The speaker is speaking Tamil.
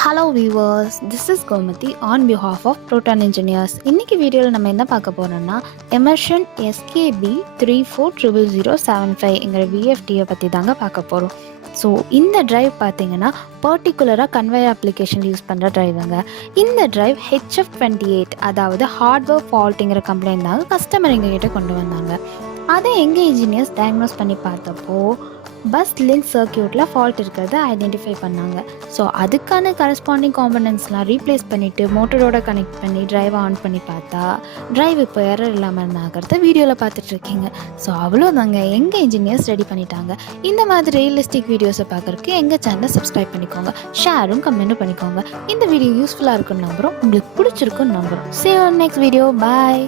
Hello viewers, this is Gomati on behalf of Proton Engineers. இன்னைக்கு வீடியோவில் நம்ம என்ன பார்க்க போறோம்னா Emerson SKB 340075 என்கிற VFDயை பற்றி தாங்க பார்க்க போகிறோம். ஸோ இந்த டிரைவ் பார்த்தீங்கன்னா பர்டிகுலராக கன்வேயர் அப்ளிகேஷன் யூஸ் பண்ணுற டிரைவுங்க. இந்த டிரைவ் HF28 அதாவது ஹார்ட்வேர் ஃபால்ட்டுங்கிற கம்ப்ளைண்ட் தாங்க கஸ்டமர் எங்ககிட்ட கொண்டு வந்தாங்க. அதை எங்கள் இன்ஜினியர்ஸ் டயக்னோஸ் பண்ணி பார்த்தப்போ பஸ் லிங்க் சர்க்கியூட்டில் ஃபால்ட் இருக்கிறத ஐடென்டிஃபை பண்ணாங்க. ஸோ அதுக்கான கரஸ்பாண்டிங் காம்பனன்ட்ஸ்லாம் ரீப்ளேஸ் பண்ணிவிட்டு மோட்டரோட கனெக்ட் பண்ணி டிரைவை ஆன் பண்ணி பார்த்தா டிரைவ் இப்போ எரர் இல்லாமல் ஆகிறத வீடியோவில் பார்த்துட்ருக்கீங்க. ஸோ அவ்வளோதாங்க, எங்கள் இன்ஜினியர்ஸ் ரெடி பண்ணிட்டாங்க. இந்த மாதிரி ரியலிஸ்டிக் வீடியோஸை பார்க்குறதுக்கு எங்கள் சேனலை சப்ஸ்கிரைப் பண்ணிக்கோங்க, ஷேரும் கமெண்ட்டும் பண்ணிக்கோங்க. இந்த வீடியோ யூஸ்ஃபுல்லாக இருக்குன்னு நம்புகிறோம், உங்களுக்கு பிடிச்சிருக்குன்னு நம்புகிறோம். See you on next video. Bye.